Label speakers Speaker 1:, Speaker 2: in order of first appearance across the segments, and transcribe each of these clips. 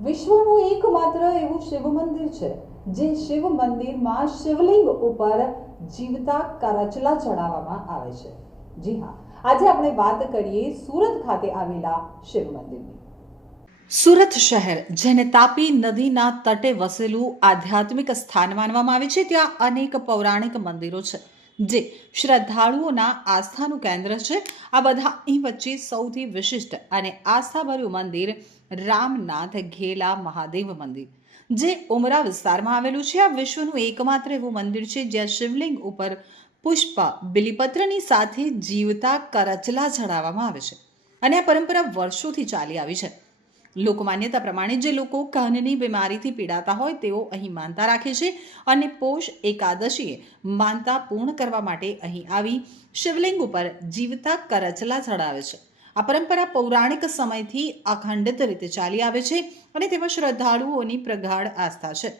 Speaker 1: વિશ્વનું એકમાત્ર એવું શિવ મંદિર છે, જે શિવ મંદિરમાં શિવલિંગ ઉપર જીવતા કરચલા ચડાવવામાં આવે છે. જી હા, આજે આપણે વાત કરીએ સુરત ખાતે આવેલા શિવ મંદિરની. સુરત શહેર, જેને તાપી નદીના તટે વસેલું આધ્યાત્મિક સ્થાન માનવામાં આવે છે, ત્યાં અનેક પૌરાણિક મંદિરો છે. જે, શ્રદ્ધાળુઓના આસ્થાનું કેન્દ્ર છે. આ બધાની વચ્ચે સૌથી વિશિષ્ટ અને આસ્થાભર્યું મંદિર રામનાથ ઘેલા મહાદેવ મંદિર. જે ઉમરા વિસ્તારમાં આવેલું છે. આ વિશ્વનું એકમાત્ર એવું મંદિર છે જ્યાં શિવલિંગ ઉપર પુષ્પ બિલીપત્રની સાથે જીવતા કરચલા ચડાવવામાં આવે છે. અને આ પરંપરા વર્ષોથી ચાલી આવી છે. લોકમાન્યતા પ્રમાણે જે લોકો કાનની બીમારીથી પીડાતા હોય તેઓ અહીં માનતા રાખે છે અને પોષ એકાદશીએ માનતા પૂર્ણ કરવા માટે અહીં આવી શિવલિંગ ઉપર જીવતા કરચલા ચડાવે છે. આ પરંપરા પૌરાણિક સમયથી અખંડિત રીતે ચાલી આવે છે અને તેમાં શ્રદ્ધાળુઓની પ્રગાઢ આસ્થા છે.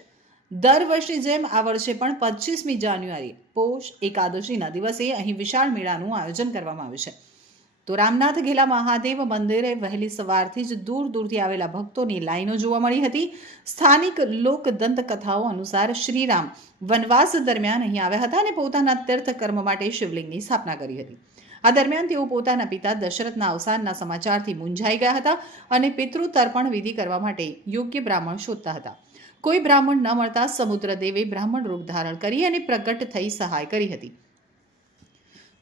Speaker 1: દર વર્ષની જેમ આ વર્ષે પણ પચીસમી જાન્યુઆરી પોષ એકાદશીના દિવસે અહીં વિશાળ મેળાનું આયોજન કરવામાં આવ્યું છે. તો રામનાથ ઘેલા મહાદેવ મંદિરે વહેલી સવારથી જ દૂર દૂરથી આવેલા ભક્તોની લાઈનો જોવા મળી હતી. સ્થાનિક લોક દંતકથાઓ અનુસાર શ્રીરામ વનવાસ દરમિયાન અહીં આવ્યા હતા અને પોતાના તીર્થ કર્મ માટે શિવલિંગની સ્થાપના કરી હતી. આ દરમિયાન તેઓ પોતાના પિતા દશરથના અવસાનના સમાચારથી મૂંઝાઈ ગયા હતા અને પિતૃ તર્પણ વિધિ કરવા માટે યોગ્ય બ્રાહ્મણ શોધતા હતા. કોઈ બ્રાહ્મણ ન મળતા સમુદ્રદેવે બ્રાહ્મણ રૂપ ધારણ કરી અને પ્રગટ થઈ સહાય કરી હતી.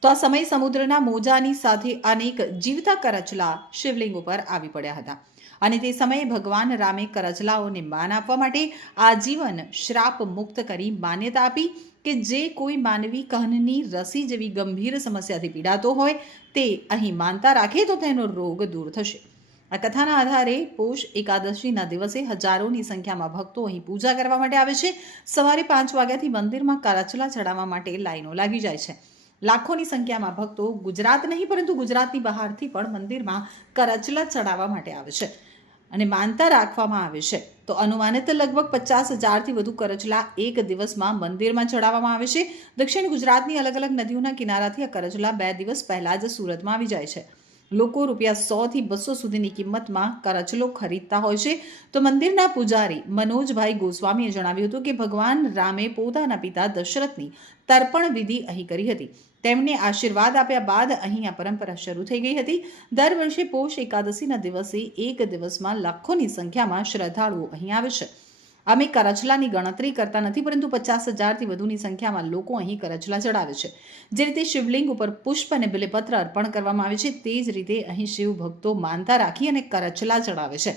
Speaker 1: તો આ સમયે સમુદ્રના મોજાની સાથે અનેક જીવતા કરચલા શિવલિંગ ઉપર આવી પડ્યા હતા. અને તે સમયે ભગવાન રામે કરચલાઓને માન આપવા માટે આજીવન શ્રાપ મુક્ત કરી માન્યતા આપી કે જે કોઈ માનવી કહનની રસી જેવી ગંભીર સમસ્યાથી પીડાતો હોય તે અહીં માનતા રાખે તો તેનો રોગ દૂર થશે. આ કથાના આધારે પોષ એકાદશીના દિવસે હજારોની સંખ્યામાં ભક્તો અહીં પૂજા કરવા માટે આવે છે. સવારે પાંચ વાગ્યાથી મંદિરમાં કરચલા ચડાવવા માટે લાઈનો લાગી જાય છે. લાખોની સંખ્યામાં ભક્તો ગુજરાત નહીં, પરંતુ ગુજરાતની બહારથી પણ મંદિરમાં કરચલા ચડાવવા માટે આવે છે અને માનતા રાખવામાં આવે છે. તો અનુમાનિત લગભગ પચાસ હજારથી વધુ કરચલા એક દિવસમાં મંદિરમાં ચડાવવામાં આવે છે. દક્ષિણ ગુજરાતની અલગ અલગ નદીઓના કિનારાથી આ કરચલા બે દિવસ પહેલાં જ સુરતમાં આવી જાય છે. લોકો રૂપિયા સોથી બસો સુધીની કિંમતમાં કરચલો ખરીદતા હોય છે. તો મંદિરના પૂજારી મનોજભાઈ ગોસ્વામીએ જણાવ્યું હતું કે ભગવાન રામે પોતાના પિતા દશરથની તર્પણ વિધિ અહીં કરી હતી. તેમને આશીર્વાદ આપ્યા બાદ અહીં આ પરંપરા શરૂ થઈ ગઈ હતી. દર વર્ષે પોષ એકાદશીના દિવસે એક દિવસમાં લાખોની સંખ્યામાં શ્રદ્ધાળુઓ અહીં આવે છે. અમે કરચલાની ગણતરી કરતા નથી, પરંતુ પચાસ હજારથી વધુની સંખ્યામાં લોકો અહીં કરચલા ચડાવે છે. જે રીતે શિવલિંગ ઉપર પુષ્પ અને બિલીપત્ર અર્પણ કરવામાં આવે છે, તે જ રીતે અહીં શિવ ભક્તો માનતા રાખી અને કરચલા ચડાવે છે.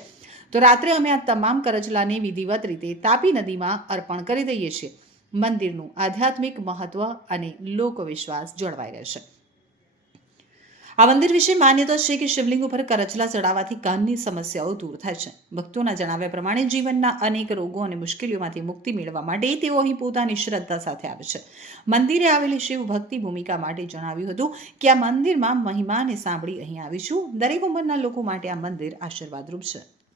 Speaker 1: તો રાત્રે અમે આ તમામ કરચલાને વિધિવત રીતે તાપી નદીમાં અર્પણ કરી દઈએ છીએ. મંદિરનું આધ્યાત્મિક મહત્વ અને લોકવિશ્વાસ જળવાઈ રહેશે. આ મંદિર વિશે માન્યતા છે કે શિવલિંગ ઉપર કરચલા ચડાવવાથી કાનની સમસ્યાઓ દૂર થાય છે. ભક્તોના જણાવ્યા પ્રમાણે જીવનના અનેક રોગો અને મુશ્કેલીઓમાંથી મુક્તિ મેળવવા માટે તેઓ અહીં પોતાની શ્રદ્ધા સાથે આવે છે. મંદિરે આવેલી શિવ ભક્તિ ભૂમિકા માટે જણાવ્યું હતું કે આ મંદિરમાં મહિમાને સાંભળી અહીં આવીશું દરેક ઉંમરના લોકો માટે આ મંદિર આશીર્વાદરૂપ છે.